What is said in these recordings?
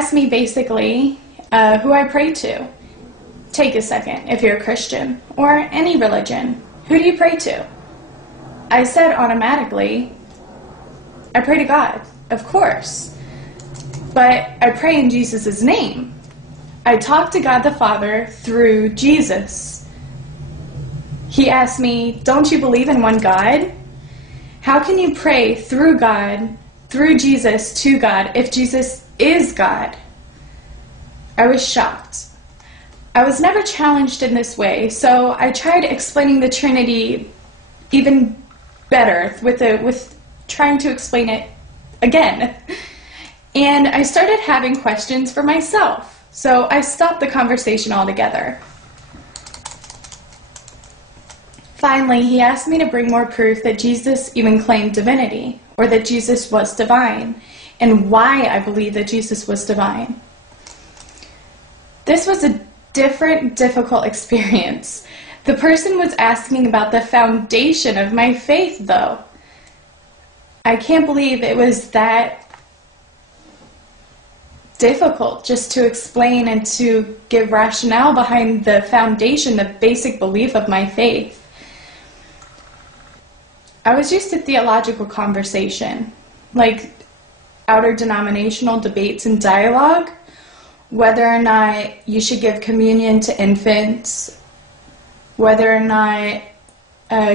Asked me basically who I pray to. Take a second, if you're a Christian or any religion, who do you pray to? I said automatically, I pray to God, of course, but I pray in Jesus' name. I talk to God the Father through Jesus. He asked me, don't you believe in one God? How can you pray through God, through Jesus to God, if Jesus is God? I was shocked. I was never challenged in this way, so I tried explaining the Trinity even better with trying to explain it again. And I started having questions for myself, so I stopped the conversation altogether. Finally, he asked me to bring more proof that Jesus even claimed divinity, or that Jesus was divine, and why I believe that Jesus was divine. This was a difficult experience. The person was asking about the foundation of my faith, though. I can't believe it was that difficult just to explain and to give rationale behind the foundation, the basic belief of my faith. I was used to theological conversation, like outer denominational debates and dialogue, whether or not you should give communion to infants, whether or not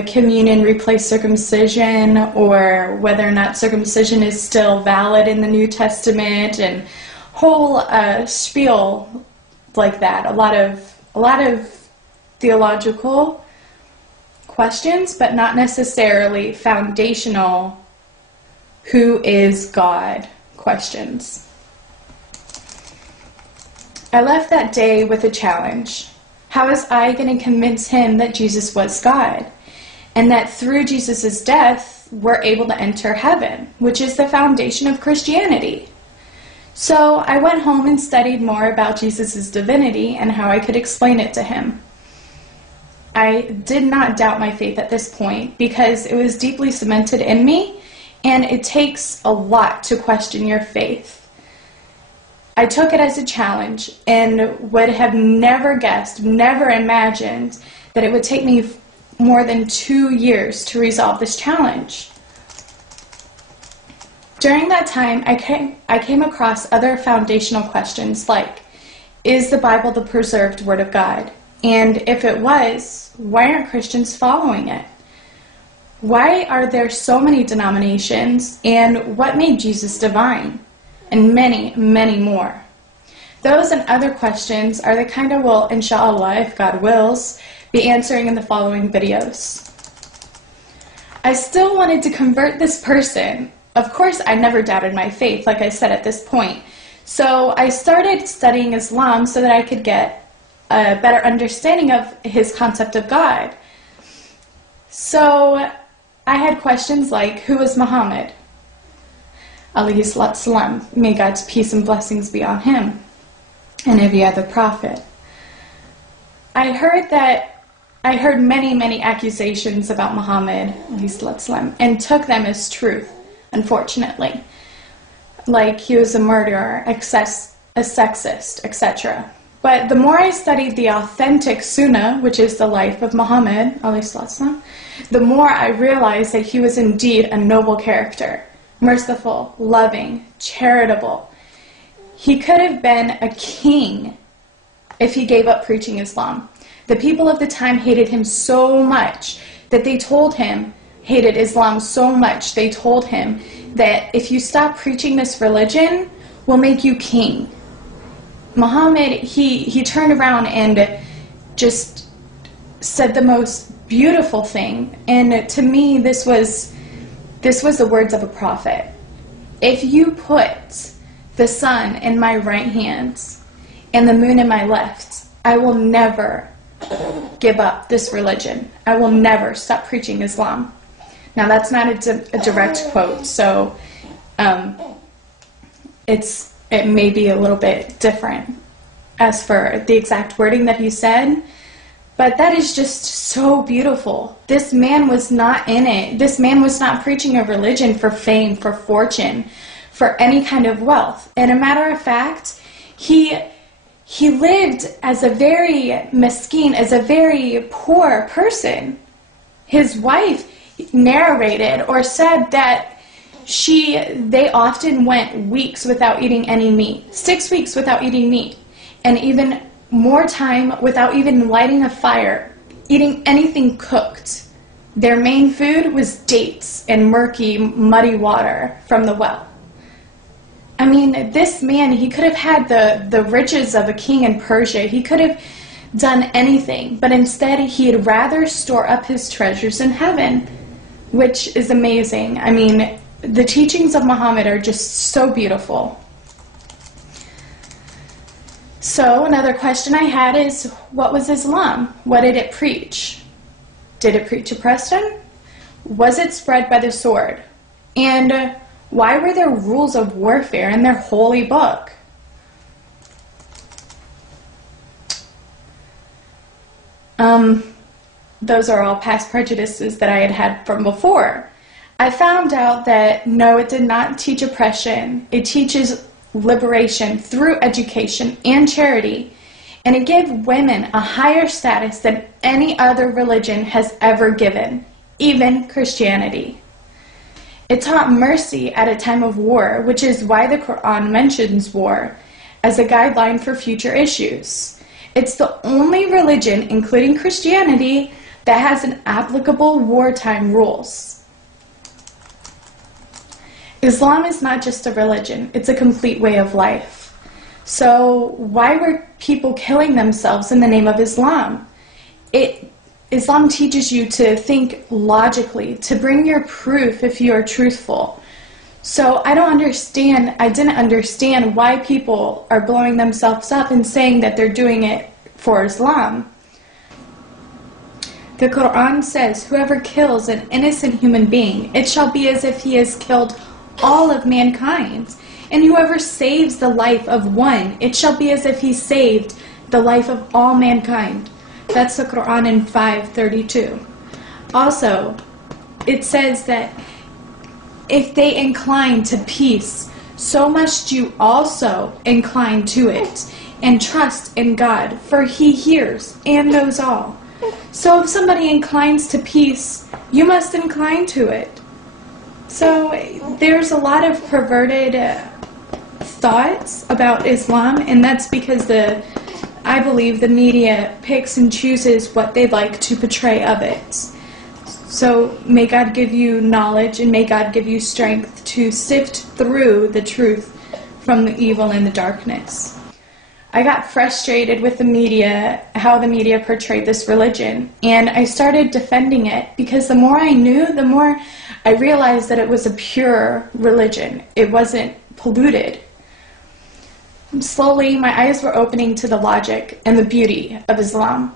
communion replaced circumcision, or whether or not circumcision is still valid in the New Testament, and whole spiel like that. A lot of theological questions, but not necessarily foundational, who is God questions. I left that day with a challenge. How was I going to convince him that Jesus was God, and that through Jesus' death we're able to enter heaven, which is the foundation of Christianity? So I went home and studied more about Jesus' divinity and how I could explain it to him. I did not doubt my faith at this point because it was deeply cemented in me, and it takes a lot to question your faith. I took it as a challenge and would have never guessed, never imagined that it would take me more than 2 years to resolve this challenge. During that time, I came across other foundational questions like, is the Bible the preserved Word of God? And if it was, why aren't Christians following it? Why are there so many denominations, and what made Jesus divine? And many, many more. Those and other questions are the kind I will, inshallah, if God wills, be answering in the following videos. I still wanted to convert this person. Of course, I never doubted my faith, like I said at this point. So I started studying Islam so that I could get a better understanding of his concept of God. So I had questions like, who is Muhammad? Alayhi salatu salam, may God's peace and blessings be on him, and every other prophet. I heard many accusations about Muhammad, alayhi salatu salam, and took them as truth, unfortunately. Like he was a murderer, a sexist, etc. But the more I studied the authentic Sunnah, which is the life of Muhammad, alayhi salatu salam, the more I realized that he was indeed a noble character. Merciful, loving, charitable. He could have been a king if he gave up preaching Islam. The people of the time hated him so much that they told him, hated Islam so much, they told him that if you stop preaching this religion, we'll make you king. Muhammad, he turned around and just said the most beautiful thing, and to me this was the words of a prophet. If you put the sun in my right hand and the moon in my left, I will never give up this religion. I will never stop preaching Islam. Now that's not a direct quote, so it may be a little bit different as for the exact wording that he said. But that is just so beautiful. This man was not in it. This man was not preaching a religion for fame, for fortune, for any kind of wealth. And a matter of fact, he lived as a very mesquite, as a very poor person. His wife narrated or said that they often went weeks without eating any meat, 6 weeks without eating meat, and even more time without even lighting a fire, eating anything cooked. Their main food was dates and murky, muddy water from the well. I mean, this man, he could have had the riches of a king in Persia. He could have done anything, but instead he'd rather store up his treasures in heaven, which is amazing. I mean, the teachings of Muhammad are just so beautiful. So another question I had is, what was Islam? What did it preach? Did it preach oppression? Was it spread by the sword? And why were there rules of warfare in their holy book? Those are all past prejudices that I had from before. I found out that no, it did not teach oppression. It teaches liberation through education and charity. And it gave women a higher status than any other religion has ever given, even Christianity. It taught mercy at a time of war, which is why the Quran mentions war as a guideline for future issues. It's the only religion, including Christianity, that has an applicable wartime rules. Islam is not just a religion, it's a complete way of life. So why were people killing themselves in the name of Islam? Islam teaches you to think logically, to bring your proof if you are truthful. So I didn't understand why people are blowing themselves up and saying that they're doing it for Islam. The Quran says, whoever kills an innocent human being, it shall be as if he has killed all of mankind. And whoever saves the life of one, it shall be as if he saved the life of all mankind. That's the Quran in 5:32. Also, it says that if they incline to peace, so must you also incline to it, and trust in God, for He hears and knows all. So if somebody inclines to peace, you must incline to it. So there's a lot of perverted thoughts about Islam, and that's because I believe the media picks and chooses what they like to portray of it. So may God give you knowledge, and may God give you strength to sift through the truth from the evil and the darkness. I got frustrated with the media, how the media portrayed this religion, and I started defending it because the more I knew, the more I realized that it was a pure religion. It wasn't polluted. Slowly, my eyes were opening to the logic and the beauty of Islam.